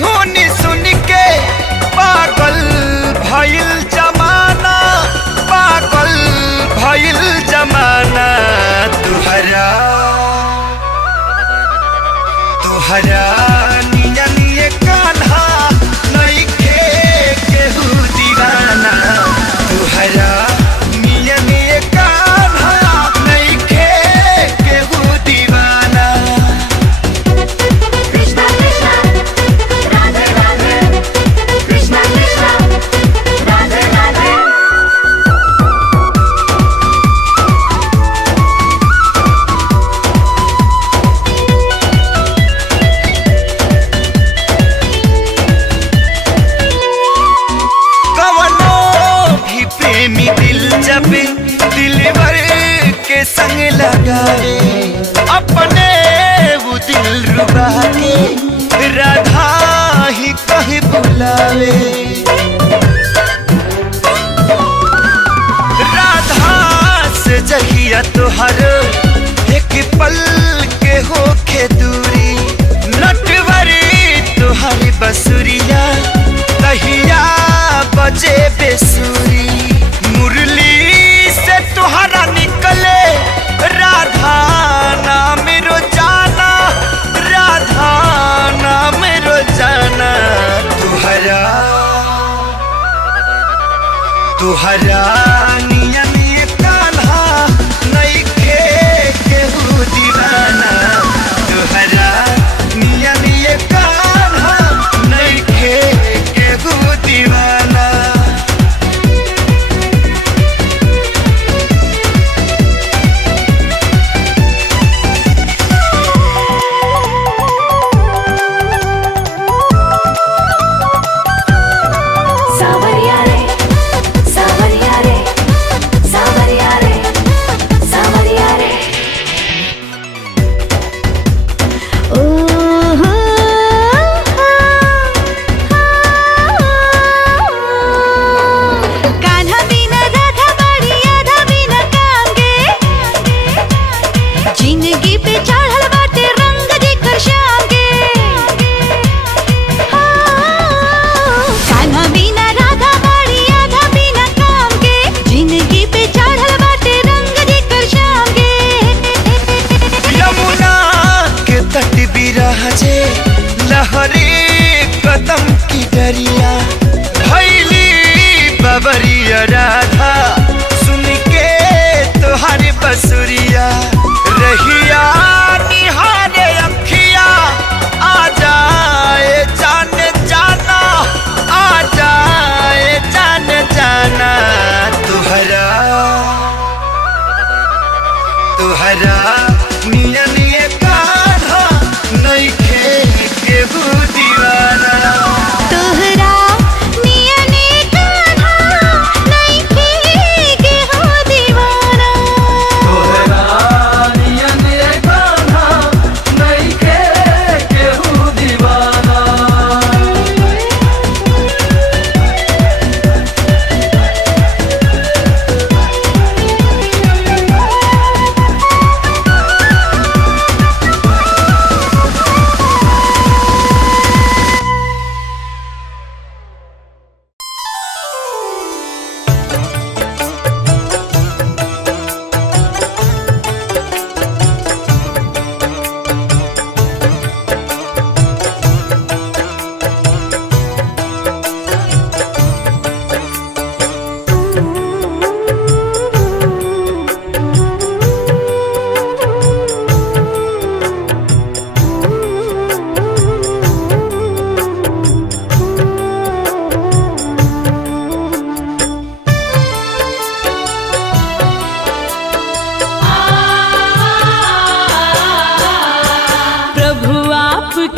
धुनी सुन के पागल भइल जमाना, पागल भइल जमाना। तुहरा तुहरा नियन ये कान्हा नइखे केहू दीवाना। तुहरा नियन ये कान्हा नइखे केहू दीवाना। कृष्णा कृष्णा राधे राधे, कृष्णा कृष्णा राधे राधे। कवनो भी प्रेमी दिल जब दिलवर के संग लगावे, अपने वो दिल रुबा के राधा ही कहीं बुलावे। राधा से जहिया तुहर एक पल के होखे दूरी, नटवरी तुहरी बसुरिया तहिया बजे बेसुरी। मुरली से तुहरा निकले राधा नाम रोजाना, राधा नाम रोजाना। तुहरा तुहरा नियन ये कान्हा नइखे केहू दीवाना। तुहरा नियन ये कान्हा नइखे केहू दीवाना। सावरिया रे सावरिया रे सावरिया रे सावरिया रे। ओ हो कान्हा बिना राधा बड़ी आधा बिना काम गे, जिंदगी पे चढ़ल बाटे रंग जेकर श्याम गे। कान्हा बिना राधा बड़ी आधा बिना काम गे, जिंदगी पे चढ़ल बाटे रंग जेकर श्याम गे। यमुना के तट बिराजे लहरे कदम की दरिया, भैली बबरिया राधा सुन के तुहारी बसुरिया। रहिया निहारे अखिया आ जाए जान जाना, आ जाए जान जाना। तुहरा तुहरा नियन ये कान्हा नइखे केहू दीवाना। तोहरा नियन कान्हा नइखे केहू दीवाना। तुहरा नियन ये कान्हा नइखे केहू दीवाना।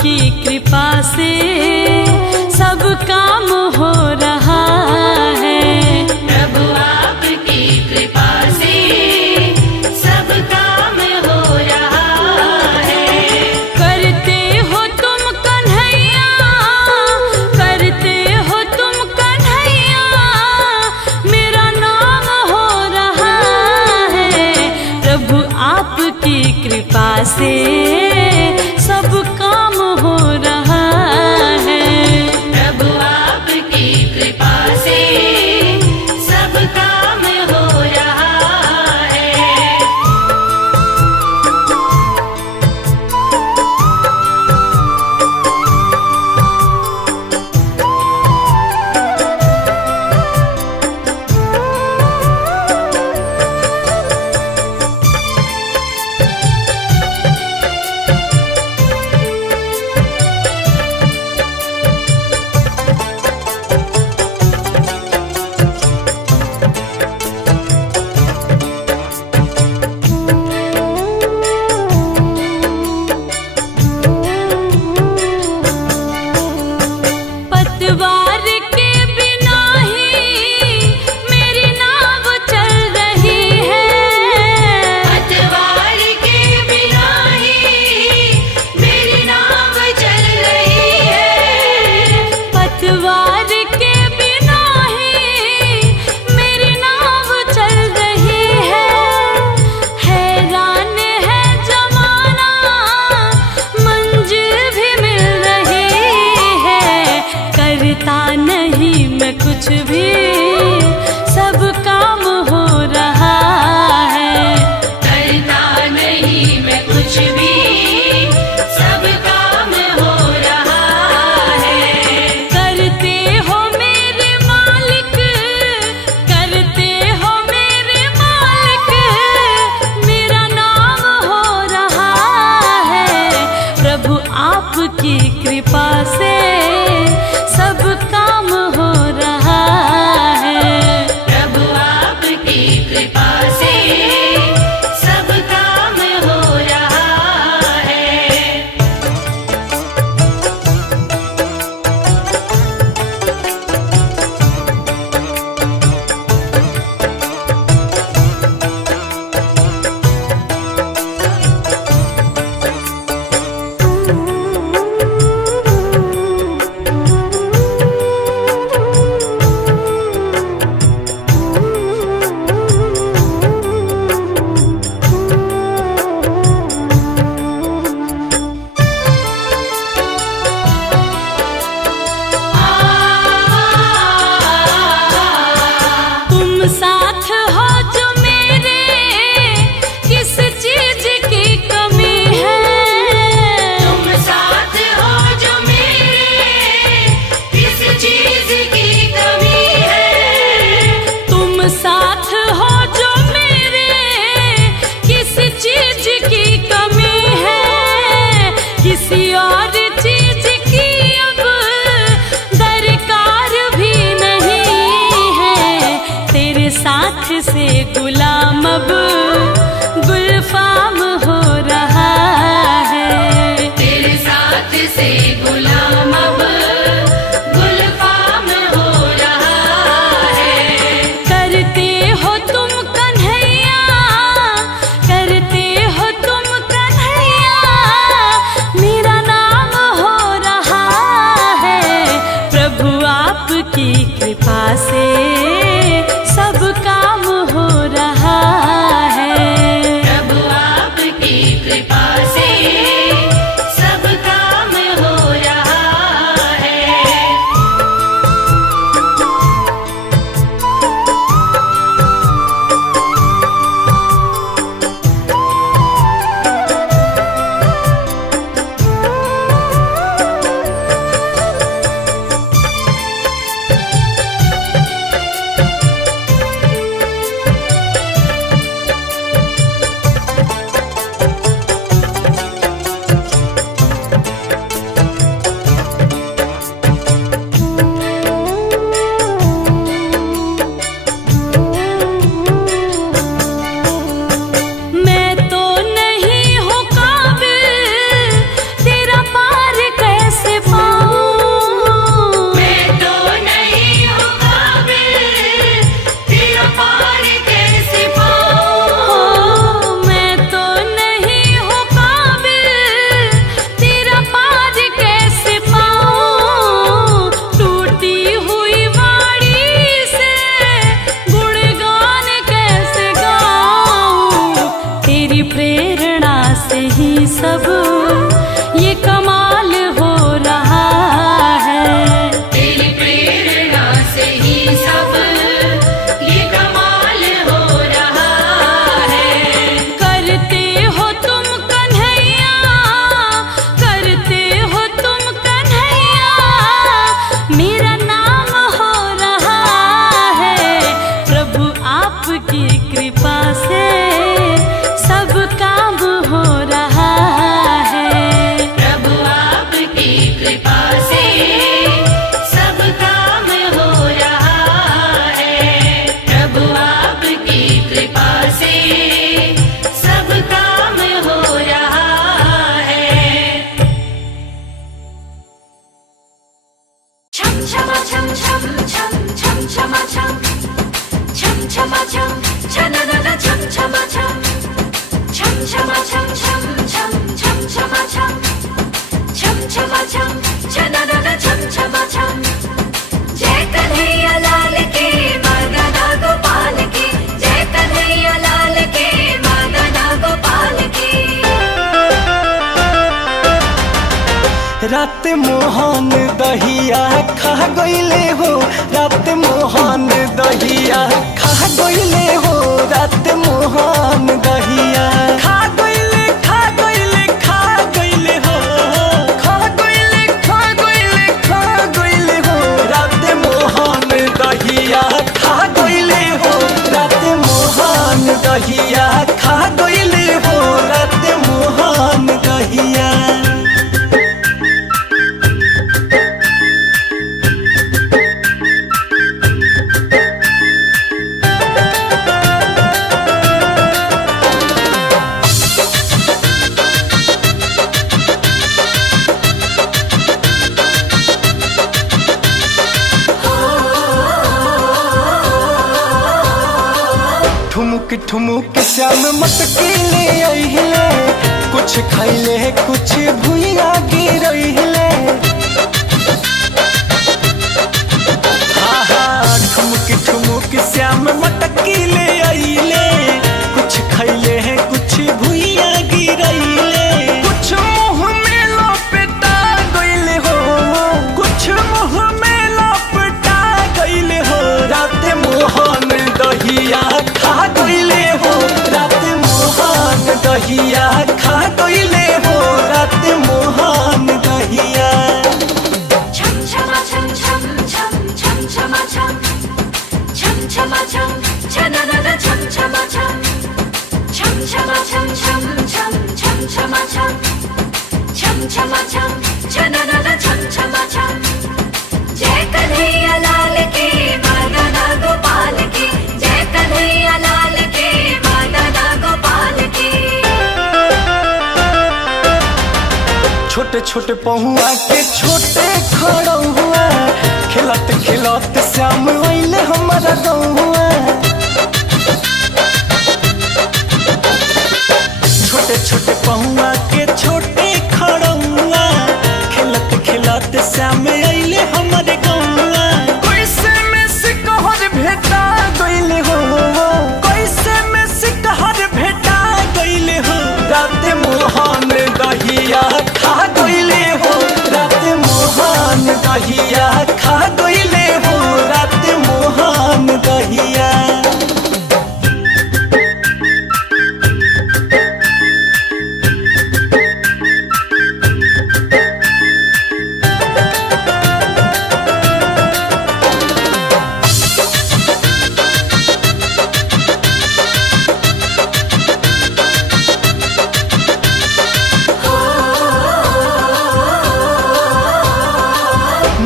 की कृपा से सब काम हो रहा है। प्रभु आपकी कृपा से सब काम हो रहा है। करते हो तुम कन्हैया, करते हो तुम कन्हैया, मेरा नाम हो रहा है। प्रभु आपकी कृपा से सब काम हो रहा है। कृपा से सब काम हो रहा है। प्रभु आपकी कृपा से सब काम हो रहा है। तुम साथ हो जो मेरे, किस चीज की कमी है। तुम साथ हो जो मेरे, किस चीज की कमी है। तुम साथ हो जो मेरे, किस चीज की कमी है। किसी और चीज की अब दरकार भी नहीं है। तेरे साथ से गुलाम अब गुलफाम हो रहा है। तेरे साथ से गुलाम अब गुलफाम हो रहा है। करते हो तुम कन्हैया, करते हो तुम कन्हैया, मेरा नाम हो रहा है। प्रभु आपकी कृपा से सब काम हो रहा है। प्रभु आपकी कृपा से सब काम हो रहा है। मैं तो नहीं हूँ काबिल, तेरा पार कैसे पाऊँ। मैं तो नहीं हूँ काबिल, तेरा पार कैसे पाऊँ। मैं तो नहीं हूँ काबिल, तेरा पार कैसे पाऊँ। टूटी हुई वाणी से गुणगान कैसे गाऊँ। तेरी प्रेरणा से ही सब ये कमाल हो रहा है। तेरी प्रेरणा से ही सब ये कमाल हो रहा है। करते हो तुम कन्हैया, करते हो तुम कन्हैया, मेरा नाम हो रहा है। प्रभु आपकी कृपा से सब काम हो रहा है। प्रभु आपकी कृपा से सब काम हो रहा है। प्रभु आपकी कृपा से सब काम हो रहा है। छम छमा छम छम छम छम छमा छम छम छमा छम छननन छम छमा छम छम छमा छम छम छम छम छमा छम छम छमा छम छननन छम छमा छम। जय कन्हैया लाल की मदना गोपाल की, जय कन्हैया लाल की मदना गोपाल की। रात मोहन दहिया खा गईले हो, रात मोहन दहिया खा गईले हो, रात मोहन दहिया खा गईले खा गईले खा गईले हो, खा गईले खा गईले खा गईले हो, रात मोहन दहिया खा गईले हो, रात मोहन दहिया खा गईले हो, रात मोहन दहिया। ठुमुक ठुमुक श्याम मटकी ले अइले, कुछ खैले कुछ भुइया गिरइले। हाँ हाँ ठुमुक ठुमुक श्याम मटकी ले अइले, कुछ खैले कुछ भुइया गिरइले। कुछ मुँह में लपेटा गइले हो, कुछ मुँह में लपेटा गइले हो। रात मोहन दहिया खा गइले हो, रात मोहन दहिया खा गइले हो, रात मोहन दहिया। छम छमा छम छम छम छम छमा छम छम छमा छम छननन छम छमा छम छम छमा छम छम छम छम छमा छम छम छमा छम छननन छम छमा छम। जय कन्हैया लाल की मदना गोपाल की, जय कन्हैया लाल की मदना गोपाल की। छोटे छोटे पहुआ के छोटे खड़ौआ, खिलत खिलत श्याम अइले हमारा गौआ। छोटे छोटे पहुआ के छोटे खड़ौआ, खिलत खिलत श्याम अइले हमारे गौआ। कैसे में सिकहर भेटा गइले हो, कैसे में सिकहर भेटा गइले हो। रात मोहन दहिया खा गइले हो, रात मोहन दहिया खा गइले हो, रात मोहन दहिया।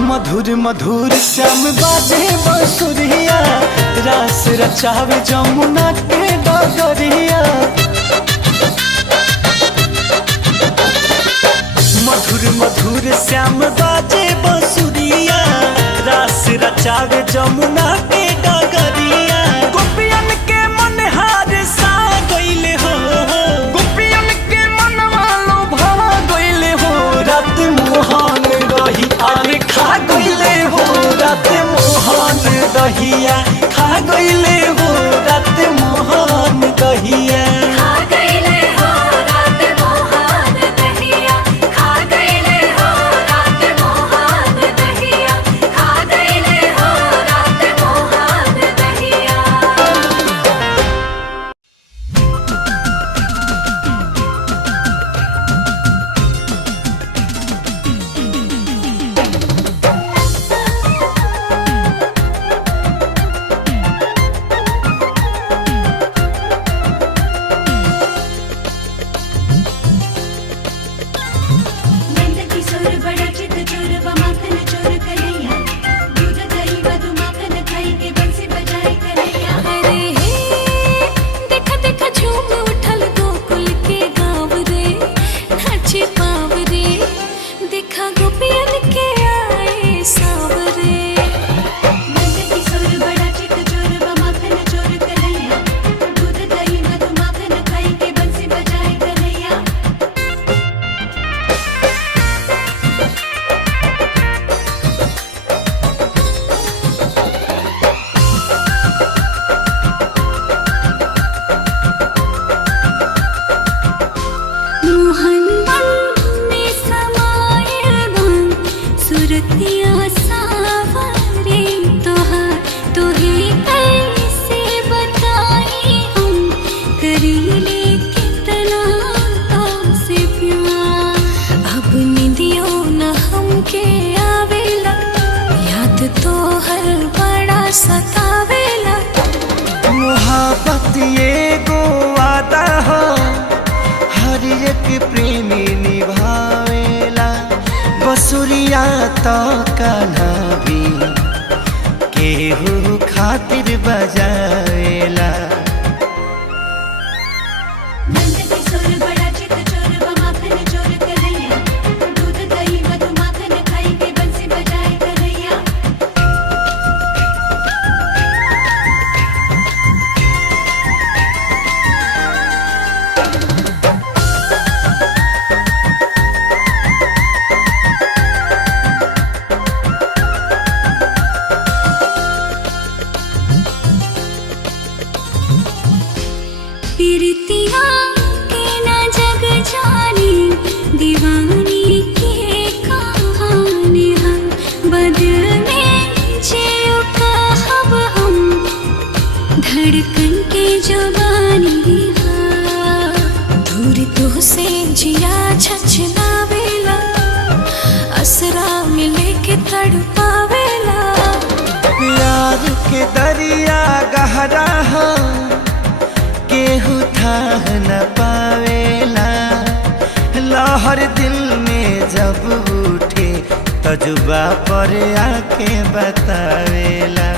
मधुर मधुर श्याम बाजे बंसुरिया, रास रचावे जमुना के डगरिया। मधुर मधुर श्याम बाजे बंसुरिया, रास रचावे जमुना के डगरिया। गोपियन के मन हार सा गइले हो, गोपियन के मनवा लोभा गइले हो। रात मोहन दही आरे खा गइले हो, रात मोहन दहिया खा गइले हो, रात मोहन दहिया। खा गइले हो रात मोहन दहिया, खा गइले हो रात मोहन दहिया, खा गइले हो रात मोहन दहिया। नंद किशोर बड़ा चित चोर व माखन चोर कन्हैया, दूध दही मधु माखन खाई के बंसी बजाए कन्हैया। अरे हे देखा देखा झूम उठल गोकुल के गाँव रे, नाचे पाव रे, देखा गोपियन के आए सावरे। नंद किशोर बड़ा चित चोर व माखन चोर कन्हैया, दूध दही मधु माखन खाई के बंसी बजाए कन्हैया। मोहन में समाये मन सुरतिया सावरे, तोहार तोहे कैसे बताई हम करीले कितना तुमसे प्यार। अब निदियो न हमके आवेला, याद तो हर बड़ा सतावेला। मोहब्बत ये गो वादा हो, हर एक प्रेमी निभावेला। बसुरिया तो कान्हा भी केहू खातिर बजावेला। नंद किशोर बड़ा चित चोर व माखन चोर कन्हैया, दूध दही मधु माखन खाई के बंसी बजाए कन्हैया। जवानी दूर तो से जिया छछलावेला असरा मिले के तड़पावेला प्यार के दरिया गहरा हो केहू थाह न पावेला लहर दिल में जब उठे तजुबा पर आके बतावेला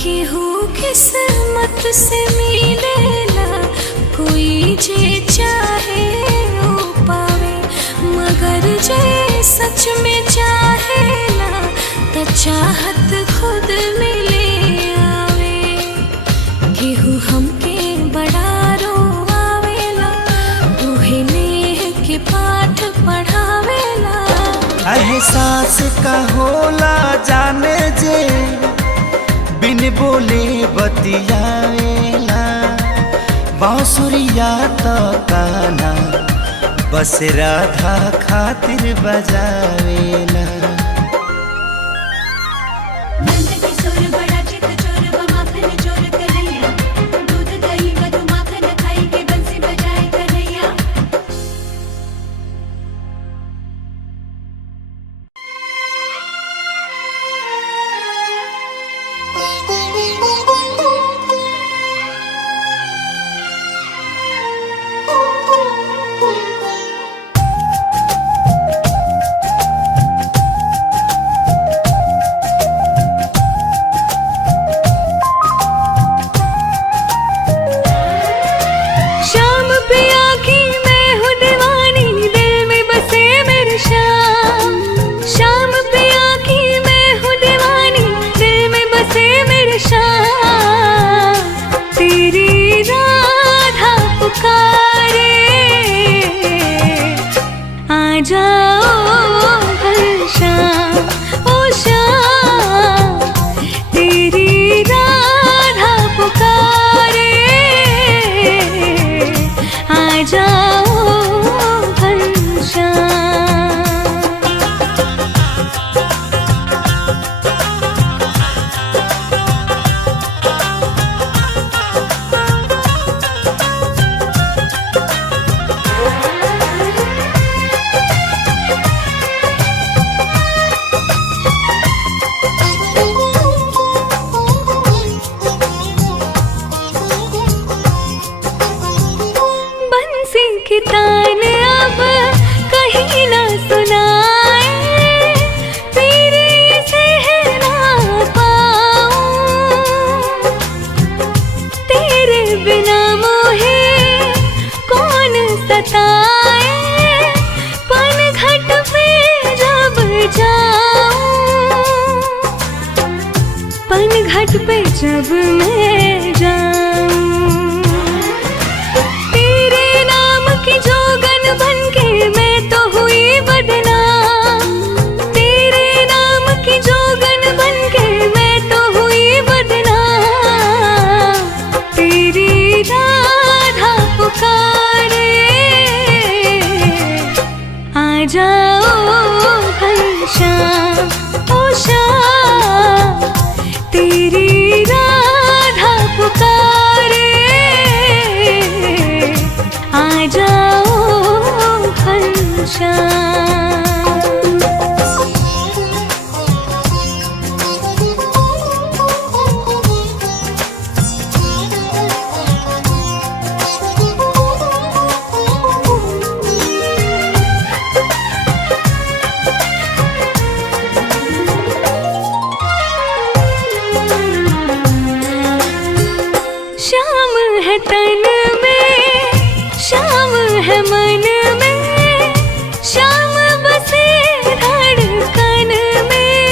केहू किस्मत से मिलेला कोई जे चाहे वो पावे मगर जे सच में चाहेला तो चाहत खुद मिले आवे केहू हमके बड़ा रोवावेला उहे नेह के पाठ पढ़ावेला एहसास का होला जाने जे बिन बोले बतियावेला बांसुरिया तो गाना बस राधा खातिर बजावेला तान अब कहीं ना सुनाए तेरे से है ना पाऊं तेरे बिना मोहे कौन सताए पनघट पे जब जाऊं पनघट पे जब मैं जाऊं जोगन बनके मैं तो हुई बदनाम तेरे नाम की जोगन बनके मैं तो हुई बदनाम तेरी राधा पुकारे आ जाओ घनश्याम ओ श्याम तेरी राधा पुकारे आ जाओ घनश्याम श्याम है तन में श्याम है मन में श्याम बसे धड़कन में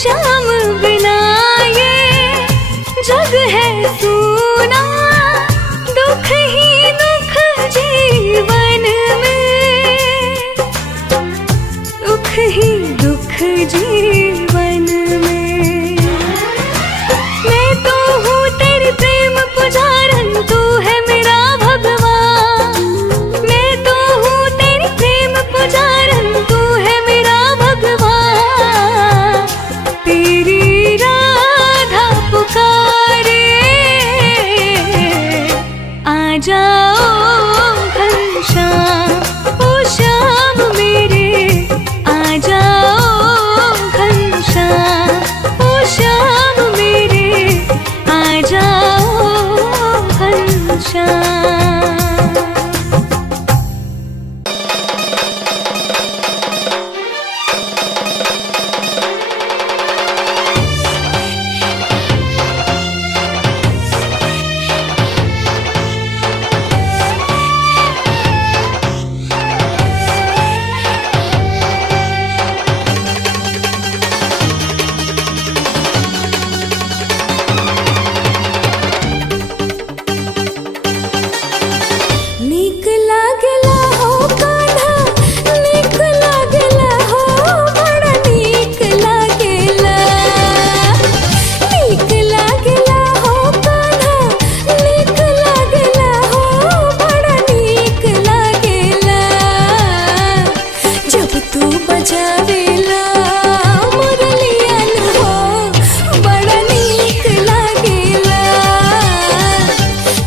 श्याम बिना ये जग है सूना दुख ही दुख जीवन में दुख ही जाओ घनश्याम, ओ श्याम मेरे आ जाओ घनश्याम, ओ श्याम मेरे आ जाओ घनश्याम। नीक लागला हो कान्हा, नीक लागला हो, बड़ा नीक लागला। नीक लागला हो कान्हा, नीक लागला हो, बड़ा नीक लागला। जब तू बजावेला मुरलियन हो, बड़ा नीक लागला।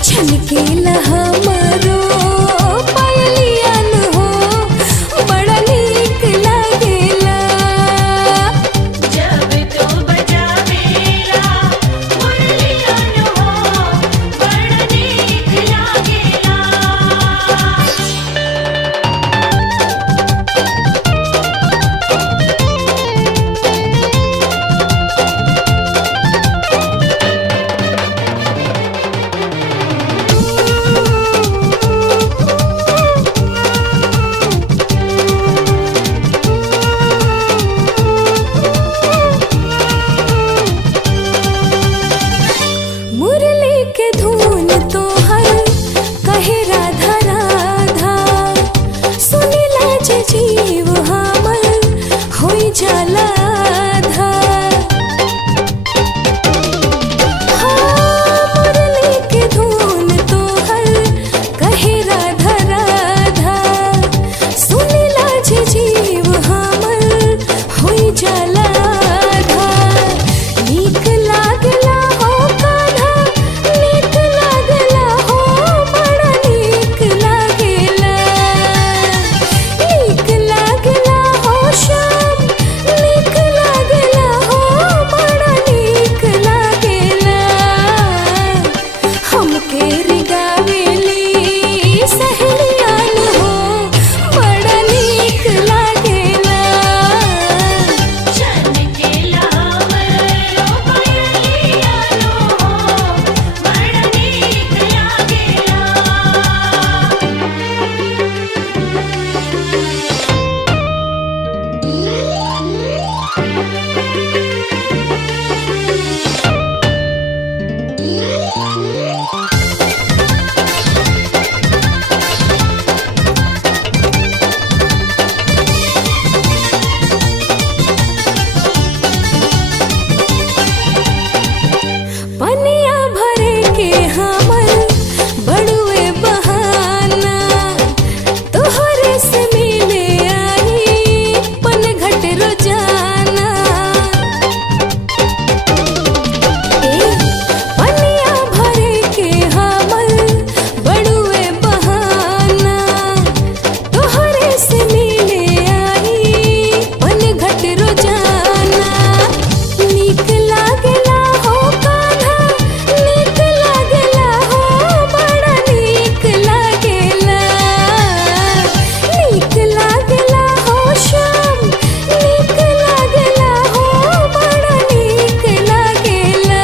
छनकेला हमरो पायलियन हो, बड़ा नीक लागेला। जब तू बजावेला मुरलियन हो, बड़ा नीक लागेला। मुरली के धुन तोहर कहे राधा राधा, सुनिला जे जीव हमर होई जाला आधा। हाँ, मुरली के धुन तोहर कहे राधा राधा, सुनिला जे जीव हमर होई जाला आधा। नीक लागला हो कान्हा, नीक लागला हो, बड़ा नीक लागेला। नीक लागला हो श्याम, नीक लागला हो, बड़ा नीक लागेला। हमके रिगावेली सहेलियन हो, बड़ा नीक लागेला। छनकेला हमरो पायलियन हो, बड़ा नीक लागेला। पनिया भरे के हमर बड़ुए बहाना, तोहरे से मिले आई पनघट रोजाना। पनिया भरे के हमर बड़ुए बहाना, तोहरे से मिले आई पनघट रोजाना। नीक लागला हो कान्हा, नीक लागला हो, बड़ा नीक लागेला। नीक लागला हो श्याम, नीक लागला हो, बड़ा नीक लागेला।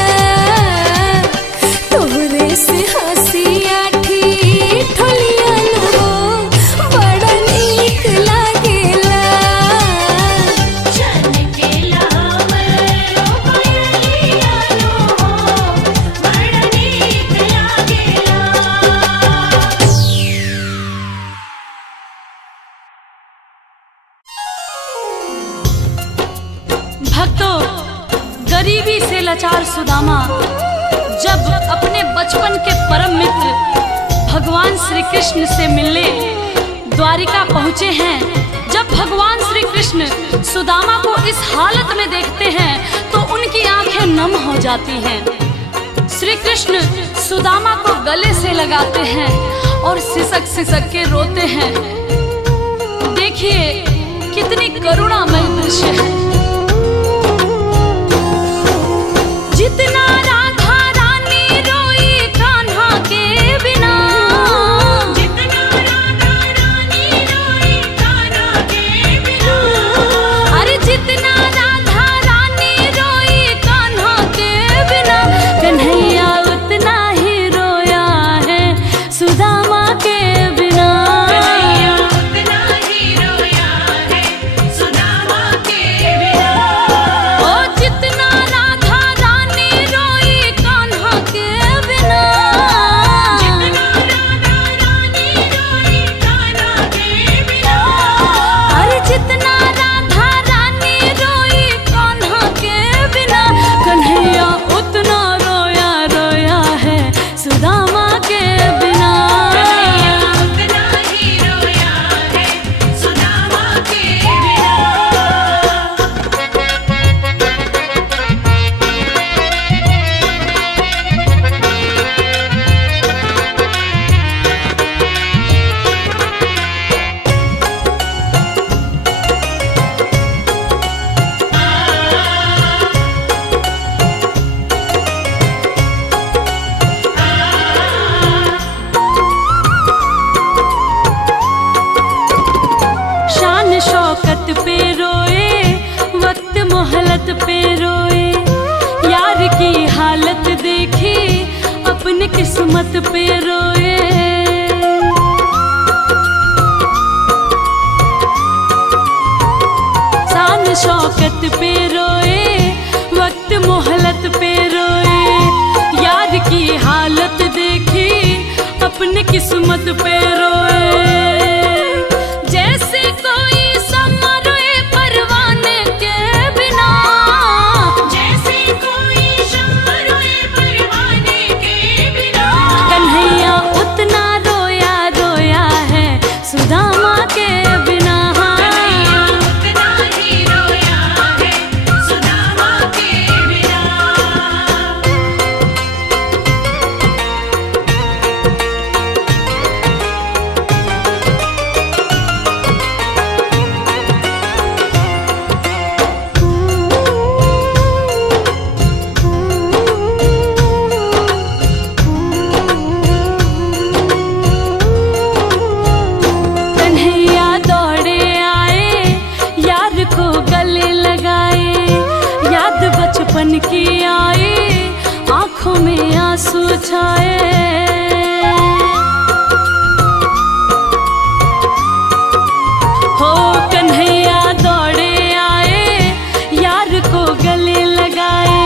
तोहरे से हंसिया ठिठोलियन हो, बड़ा नीक लागेला। छनकेला हमरो पायलियन हो, बड़ा नीक लागेला। भक्तों, गरीबी से लाचार सुदामा जब अपने बचपन के परम मित्र भगवान श्री कृष्ण से मिलने द्वारिका पहुँचे हैं। जब भगवान श्री कृष्ण सुदामा को इस हालत में देखते हैं तो उनकी आंखें नम हो जाती हैं। श्री श्री कृष्ण सुदामा को गले से लगाते हैं और सिसक सिसक के रोते हैं। देखिए कितनी करुणामय दृश्य है। जितना राधा रानी रोई कान्हा के बिना, जितना राधा रानी रोई कान्हा के बिना, अरे जितना राधा रानी रोई कान्हा के बिना, कन्हैया उतना ही रोया है सुदामा के बिना। कन्हैया उतना ही रोया है सुदामा के बिना। ओ जितना राधा रानी रोई कान्हा के बिना, जितना राधा रानी रोई कान्हा के बिना, अरे जितना राधा रानी रोई कान्हा के बिना, कन्हैया उतना रोया रोया है सुदामा के बिना। कन्हैया उतना ही रोया है सुदामा के बिना। शान शौकत पे रोए, वक्त मोहलत पे रोए, यार की हालत देखी अपनी किस्मत पे रोए। शान शौकत पे रोए, वक्त मोहलत पे रोए, यार की हालत देखी अपनी किस्मत पे रोए। जैसे कोई समा रोए परवाने के बिना, जैसे कोई शम्मा रोए परवाने के बिना, कन्हैया उतना रोया रोया है सुदामा के बिना। कन्हैया उतना ही रोया है सुदामा के बिना। कन्हैया दौड़े आए, यार को गले लगाए, याद बचपन की आई, आंखों में आंसू छाए। हो कन्हैया दौड़े आए, यार को गले लगाए,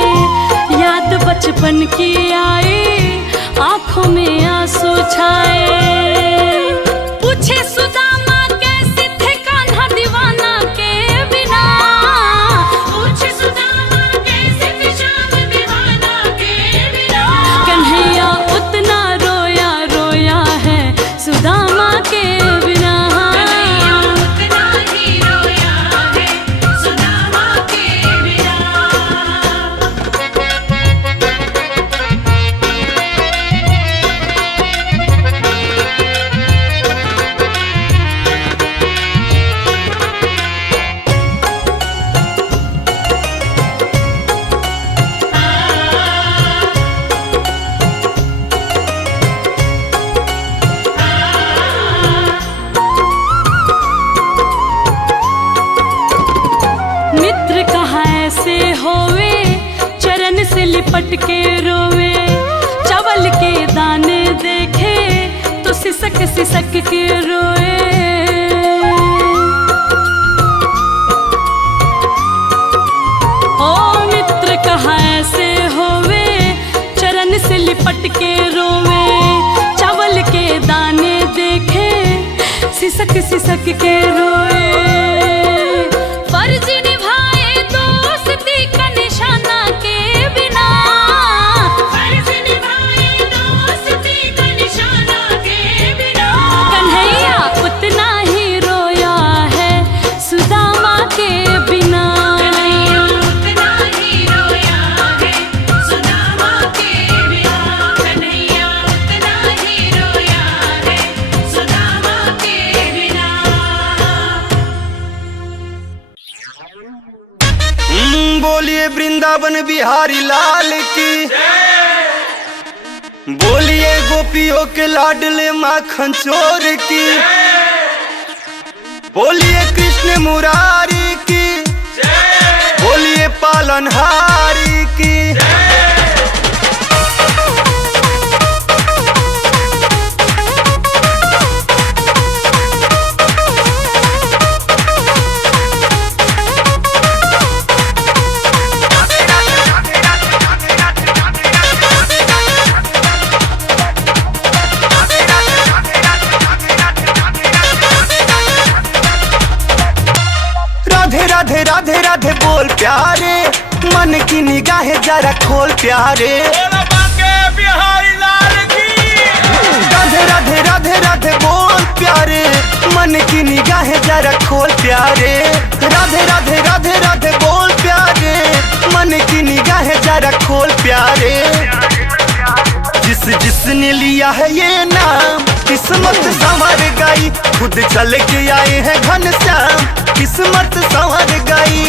याद बचपन की आई, आंखों में आंसू छाए। पूछे सुदामा कैसे थे कान्हा दीवाना के बिना, पूछे सुदामा कैसे थे श्याम दीवाना के बिना। कन्हैया उतना रोया रोया है सुदामा के बिना। कन्हैया उतना ही रोया है सुदामा के बिना। मित्र कहाँ ऐसे होवे, चरण से लिपट के रोवे, चावल के दाने देखे तो सिसक सिसक के रोए। ओ मित्र कहाँ ऐसे होवे, चरण से लिपट के रोवे, चावल के दाने देखे सिसक सिसक के रोए। फर्ज निभाए दोस्ती का निशाना के बिना, फर्ज निभाए दोस्ती का निशाना के बिना। कन्हैया उतना ही रोया है सुदामा के बिना। कन्हैया उतना ही रोया है सुदामा के बिना। वृंदावन बिहारी लाल की। बोलिए गोपियों के लाडले माखन चोर की। बोलिए कृष्ण मुरारी की। बोलिए पालनहारी की। राधे राधे राधे राधे बोल प्यारे, मन की निगाहें जरा खोल प्यारे। राधे राधे राधे राधे बोल प्यारे, मन की निगाहें जरा खोल प्यारे। राधे राधे राधे राधे बोल प्यारे, मन की निगाहें जरा खोल प्यारे। जिसने लिया है ये नाम किस्मत संवर गई, खुद चल के आए हैं घनश्याम किस्मत संवर गई।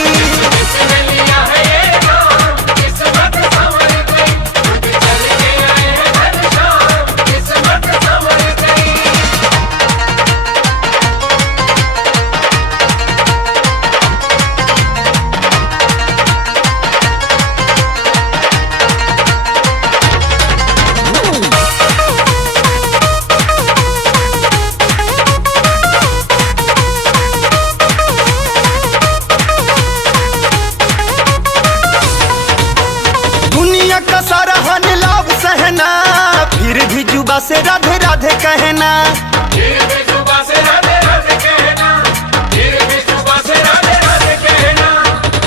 का सारा हन लाभ सहना, फिर भी जुबा से राधे राधे कहना। फिर भी जुबा से राधे राधे कहना, फिर भी जुबा से राधे राधे कहना।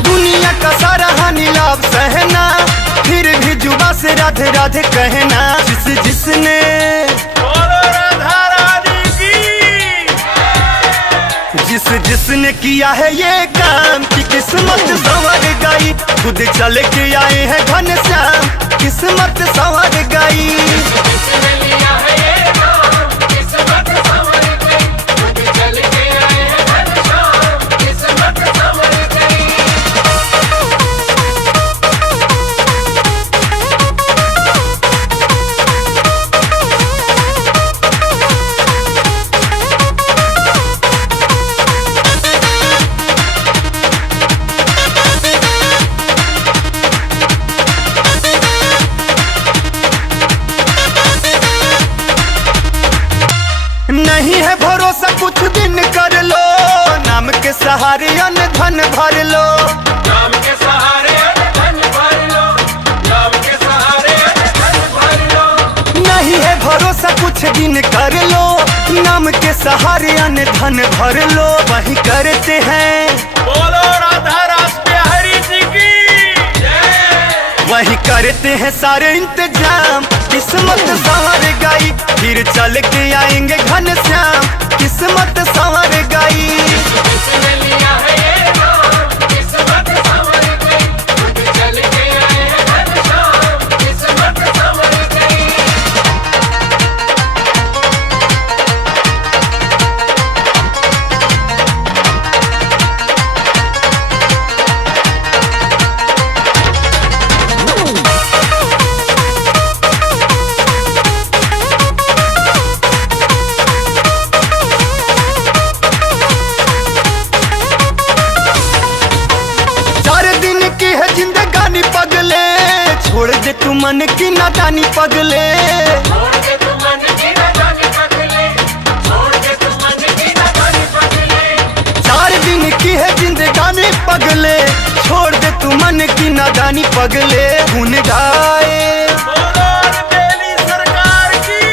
दुनिया का सारा हन लाभ सहना, फिर भी जुबा से राधे राधे कहना। जिसने राधा रानी की, जिसने किया है ये काम की किस्मत संवर गई, खुद चल के आए हैं घनश्याम किस्मत संवर गई। नहीं है भरोसा कुछ दिन कर लो, नाम के सहारे अन्न धन भर लो। नाम के सहारे अन्न धन भर लो, नाम के सहारे अन्न धन भर लो। नहीं है भरोसा कुछ दिन कर लो, नाम के सहारे अन्न धन भर लो। वही करते हैं बोलो राधा रास बिहारी जी की, वही करते हैं सारे इंतजाम किस्मत संवर गई, फिर चल के आएंगे घनश्याम किस्मत संवर गई। छोड़ दे तू मन की नादानी पगले, छोड़ दे तू मन की नादानी पगले, छोड़ दे तू मन की नादानी पगले। 4 दिन की है जिंदगानी पगले, छोड़ दे तू मन की नादानी पगले। गुन गाए सरकार की,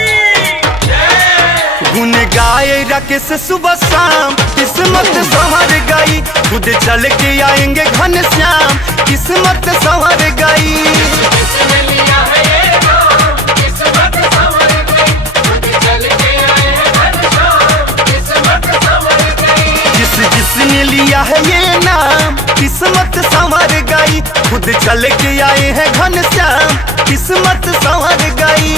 गुन गाए राकेश सुबह शाम किस्मत संवर गई, खुद चल के आएंगे घनश्याम किस्मत संवर गई। जिसने लिया है ये नाम किस्मत संवर गई, खुद चल के आए हैं घनश्याम किस्मत संवर गई।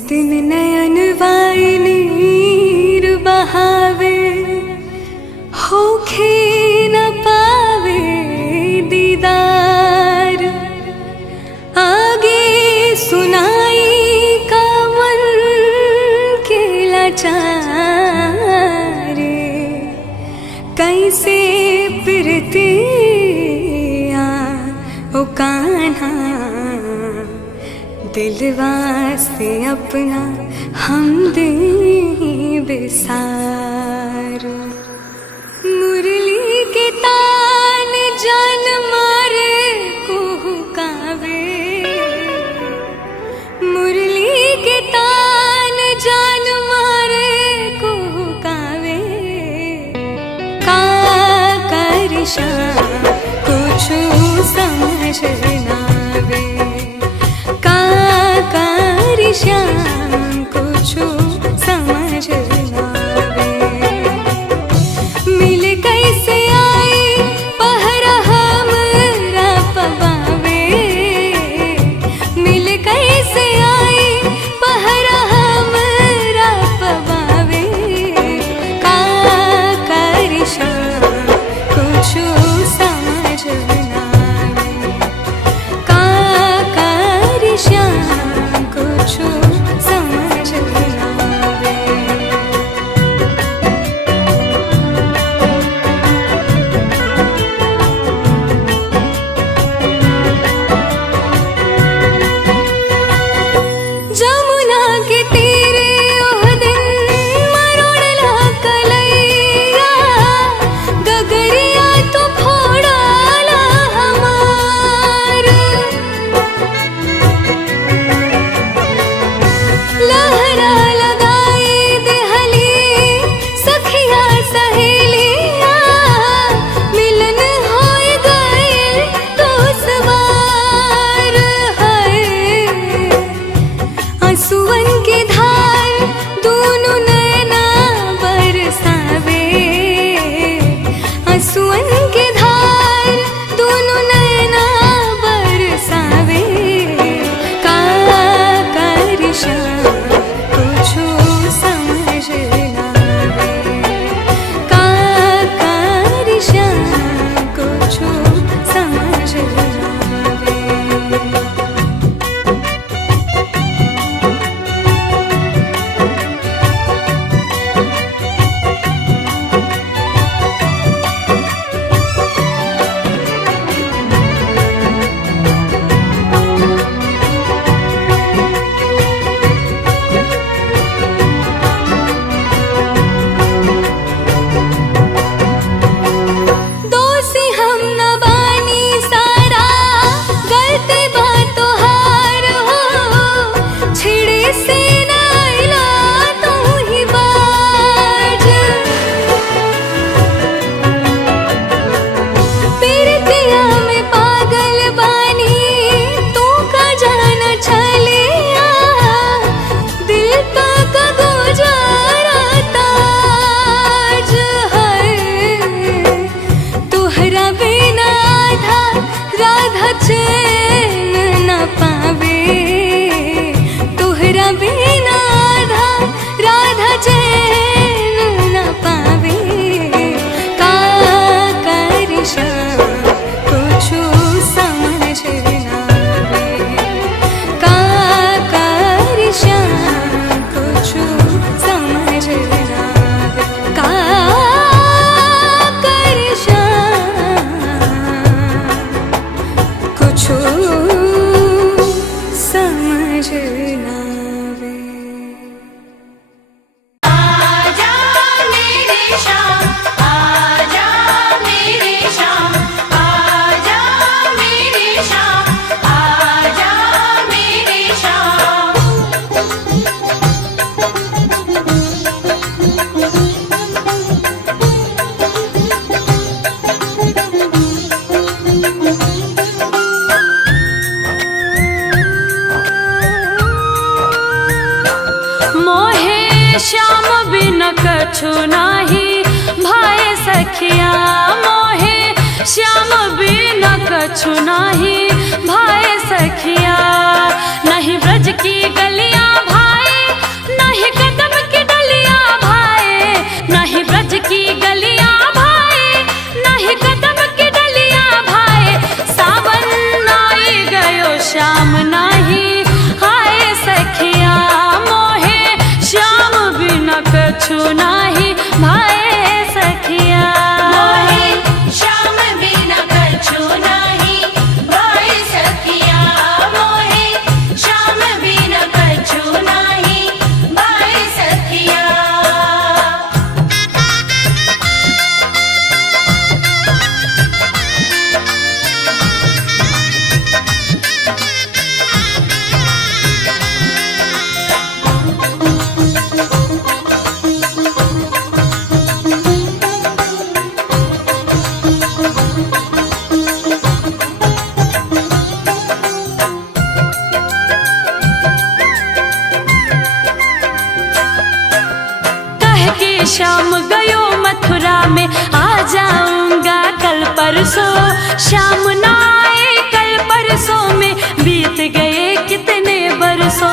दिन नयन वाई नीर बहावे, होखे न पावे दीदार। आगे सुनाई कवन के लाचारे, कैसे पिरतिया ओ कान्हा, दिलवा से अपना हम दे बिसार। मुरली के तान जान मारे कुहुकावे, मुरली के तान जान मारे कुहुकावे। का करिशा कुछ समझ नावे, का करिशा कुछ समझ नावे। मिल कैसे आई पहरा हमरा पवावे, मिल कैसे आई पहरा हमरा पवावे। का करिशा कुछ समझ नावे, का करिशा कुछ समझ नावे। जमुना के तीरे ओह दिन मरोड़ला कलैया, गगरिया तो फोड़ाला हमार। लहरा लगाई देहली सखिया सहेलिया, मिलन होय गए तो सवार। है आंसुअन की धार दोनों नैना बरसावे, आंसुअन की धार दोनों नैना बरसावे। का करिशा कुछ समझ नावे, का करिशा कुछ समझ नावे। दोषी हम न बानी सारा, गलती बात तोहार हो। छिड़े से न आइला तू ही बाज, पीरतिया में पागल बानी तू का जाना छलिया। दिल का गुजारा ताज है, तुहरा बिना आधा राधा चैन न पावे, तुहरा बिना आधा राधा चैन न पावे। का करिशा कुछ समझ नावे, का करिशा कुछ समझ नावे। का करिशा कुछ समझ नावे। आजा मेरे श्याम, आजा मेरे श्याम, आजा मेरे श्याम, आजा मेरे श्याम। मोहे श्याम बिन कछु नाही भाए सखिया, मोहे श्याम बिन कछु नाही भाए सखिया। नहीं ब्रज की गलियां भाए बरसों, शाम ना आए कल परसों में बीत गए कितने बरसों।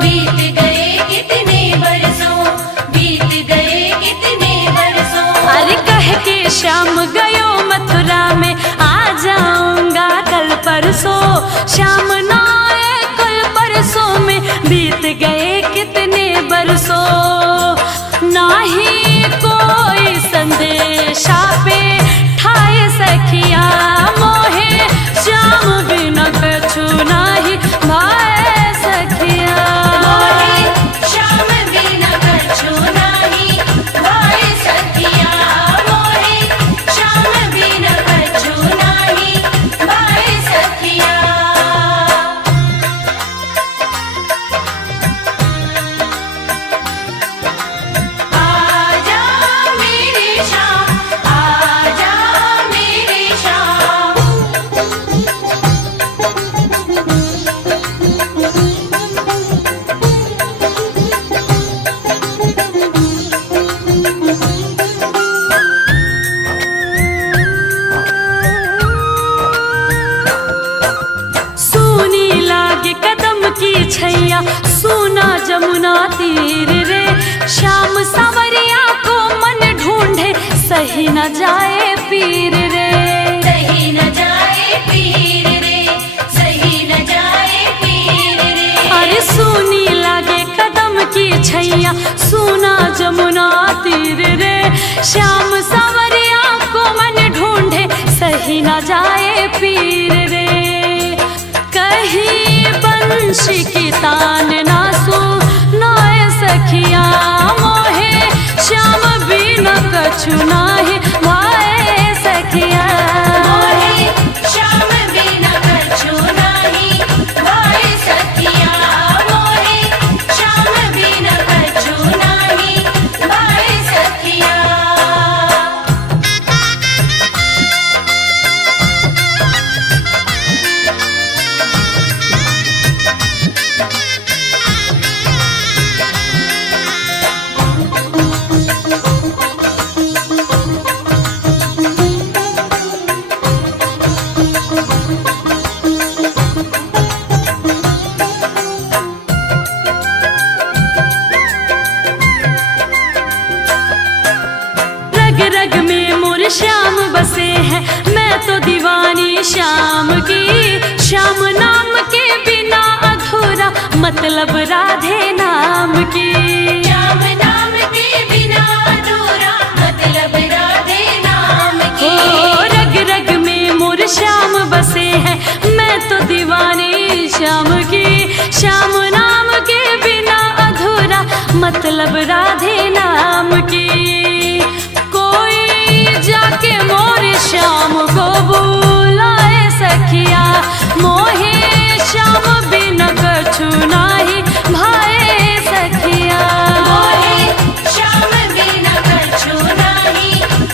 बीत गए कितने बरसों, बीत गए कितने बरसों। अरे कह के शाम गयो मथुरा में आ जाऊंगा कल परसों, शाम ना आए कल परसों में बीत गए कितने बरसों। नाही कोई संदेशा पे ठाए सखिया मोहे, श्याम बिन कछु नाही भाए सखिया। मोहे श्याम बिन कछु नाही भाए सखिया, मोहे श्याम बिन कछु नाही भाए सखिया। आजा मेरे श्याम, आजा मेरे श्याम। सूनी लागे कदम की छैया, सूना जमुना तीर रे, श्याम सांवरिया को मन ढूंढे सही न जाए पीर रे। सही न जाए पीर रे, सही न जाए पीर रे। अरे सूनी लागे कदम की छैया, सूना जमुना तीर रे, श्याम सांवरिया को मन ढूंढे सही न जाए पीर रे। कहीं बंशी की तान ना सुनाए सखिया मोहे, श्याम बिन कछु नाही भाए सखिया। मोहे श्याम बिन कछु नाही भाए सखिया, मोहे श्याम बिन कछु नाही भाए सखिया। रग रग में मोर श्याम बसे हैं, मैं तो दीवानी श्याम की, श्याम नाम के बिना अधूरा मतलब राधे नाम की। श्याम नाम के बिना अधूरा मतलब राधे नाम की। ओ रग रग में मोर श्याम बसे हैं, मैं तो दीवानी श्याम की, श्याम नाम के बिना अधूरा मतलब राधे नाम की। कोई जाके मोर श्याम को बुलाए सखिया मोहे, श्याम बिन कछु नाही भाए सखिया। मोहे श्याम बिन कछु नाही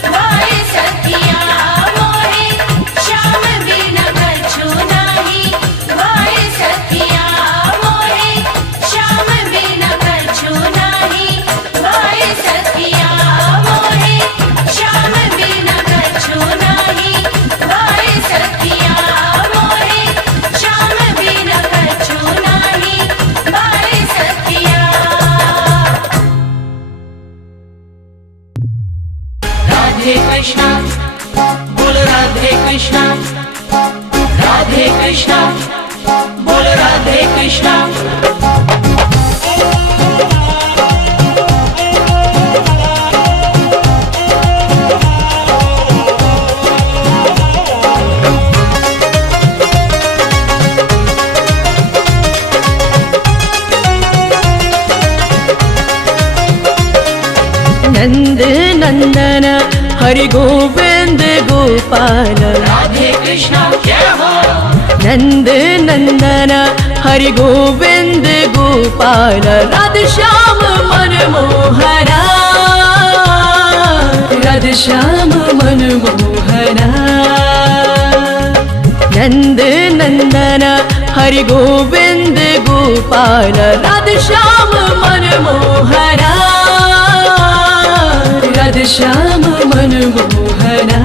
भाए सखिया, मोहे श्याम बिन कछु नाही भाए सखिया, मोहे श्याम बिन कछु नाही भाए सखिया, मोहे श्याम बिन कछु नाही भाए सखिया, मोहे श्याम बिन कछु नाही भाए सखिया। राधे कृष्णा बोल राधे कृष्णा, राधे कृष्णा बोल राधे कृष्णा। नंद नंदन हरि गोविंद गोपाल, राधे कृष्णा जय हो। नंद नंदन हरि गोविंद गोपाल, राधे श्याम मन मोहना, राधे श्याम मन मोहना। नंद नंदन हरि गोविंद गोपाल, राधे श्याम मन मोहना, राधे श्याम मन मोहना।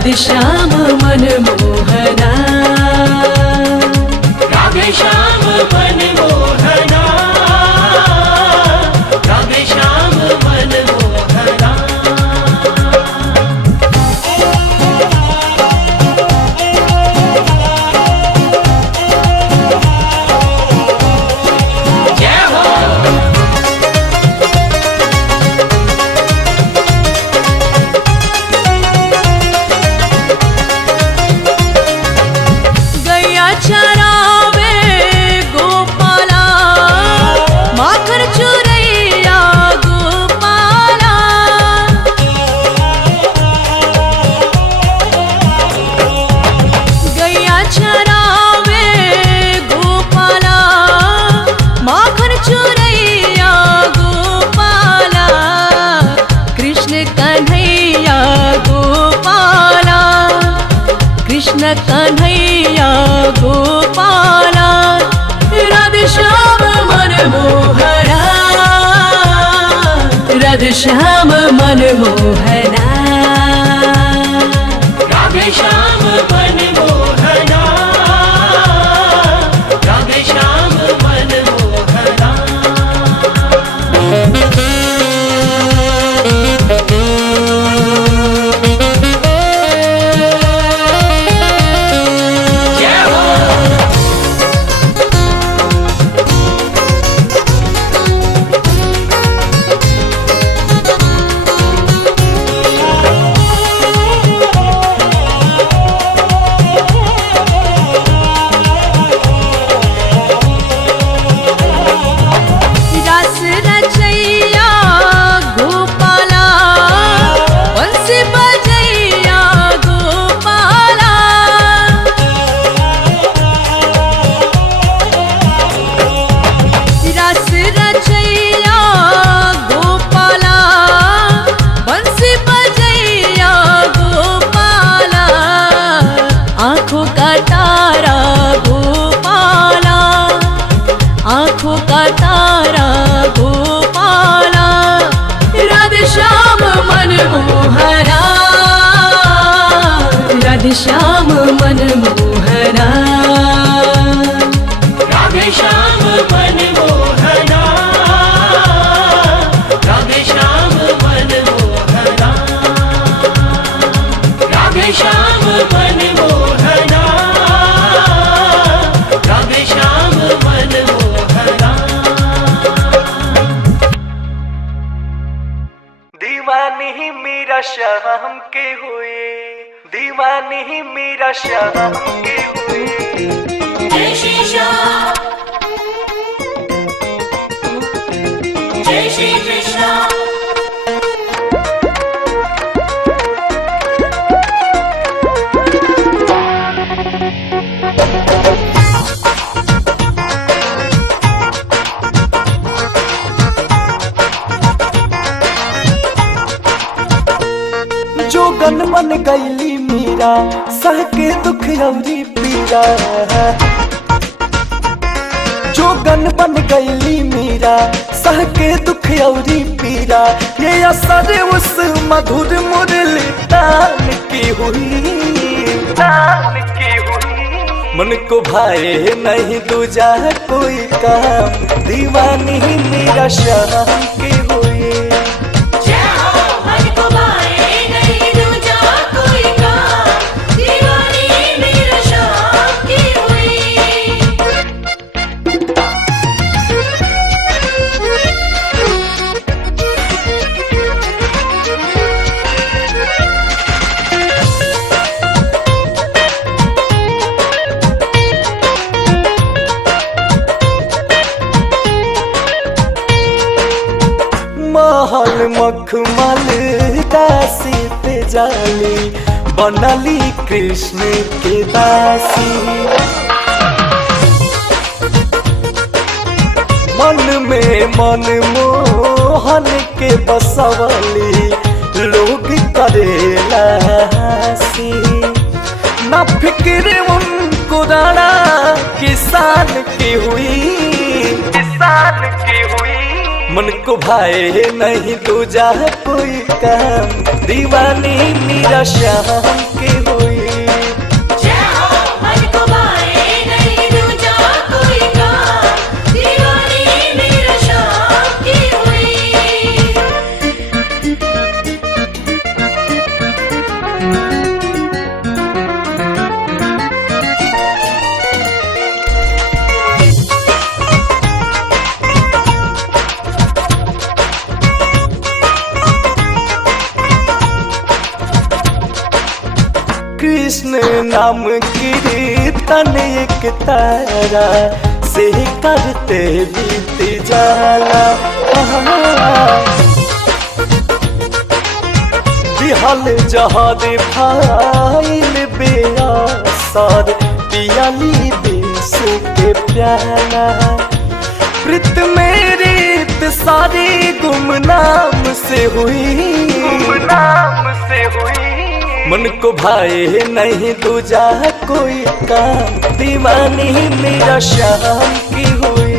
राधे श्याम मनमोहना राधे श्याम मनमोहना राधे श्याम मनमोहना जय हो गैया चरावे गोपाला माखन चुरैया गोपाला गैया चरावे गोपाला माखन चुरैया गोपाला कृष्ण कन्हैया गोपाला कृष्ण कन्हैया गोपाला राधे श्याम मनमोहना राधे श्याम मनमोहना राधे श्याम मनमोहना राधे श्याम मनमोहना जय हो रस रचैया गोपाला बंसी बजैया गोपाला रस रचैया गोपाला बंसी बजैया गोपाला आंखों का तारा गोपाला आंखों का तारा गोपाला राधे श्याम मनमोहना राधे श्याम मनमोहना राधे श्याम मनमोहना राधे श्याम मनमोहना राधे श्याम मनमोहना राधे श्याम मनमोहना दीवानी मेरा शाम के हुए दीवानी मेरा शाम के हुए जय श्री श्याम जय श्री कृष्ण जोगन बन गईली मीरा सह के दुख अवरी पीरा जोगन बन गईली मीरा सह के दुख अवरी पीरा ये असर उस मधुर मुरली तान की हुई तान की हुई मन को भाए नहीं दूजा कोई काम दीवानी मेरा शाम की हुई जय हो मन को भाए नहीं दूजा कोई काम दीवानी मेरा श्याम की हुई महल मखमल दासी पे जाली बनली कृष्ण के दासी मन में मन मोहन के बसवली लोग करेला हंसी ना फिक्र उनको राणा किसान की हुई किसान की हुई मन को भाए नहीं दूजा कोई काम, दीवानी मेरा श्याम की हुई। मन को भाए नहीं दूजा कोई काम, दीवानी मेरा श्याम की हुई। कृष्ण नाम कीर्तन एक तारा से करते बीत जाला। बिहाल जहाद भाईल बेअसर पियाली बेस के प्याला। प्रीत मेरी सारी गुमनाम से हुई, मन को भाए नहीं दूजा कोई काम, दीवानी मेरा श्याम की हुई।